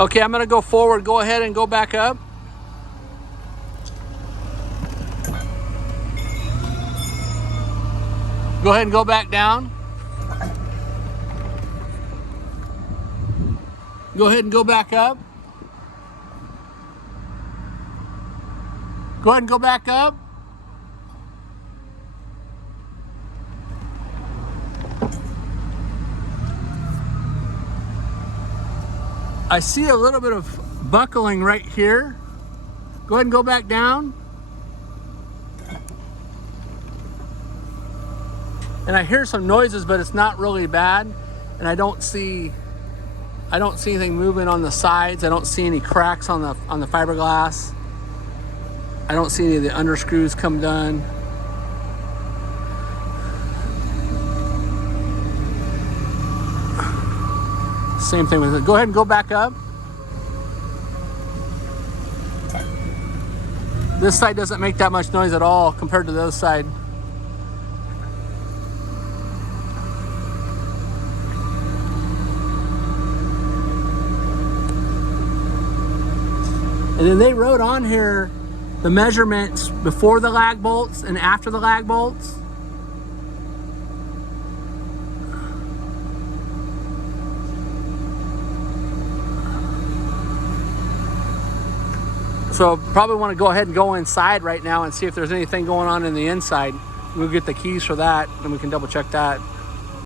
Okay, I'm gonna go forward. Go ahead and go back up. Go ahead and go back down. Go ahead and go back up. Go ahead and go back up. I see a little bit of buckling right here. Go ahead and go back down. And I hear some noises, but it's not really bad. And I don't see anything moving on the sides. I don't see any cracks on the fiberglass. I don't see any of the underscrews come done. Same thing with it. Go ahead and go back up. This side doesn't make that much noise at all compared to the other side. And then they wrote on here the measurements before the lag bolts and after the lag bolts. So probably want to go ahead and go inside right now and see if there's anything going on in the inside. We'll get the keys for that and we can double check that.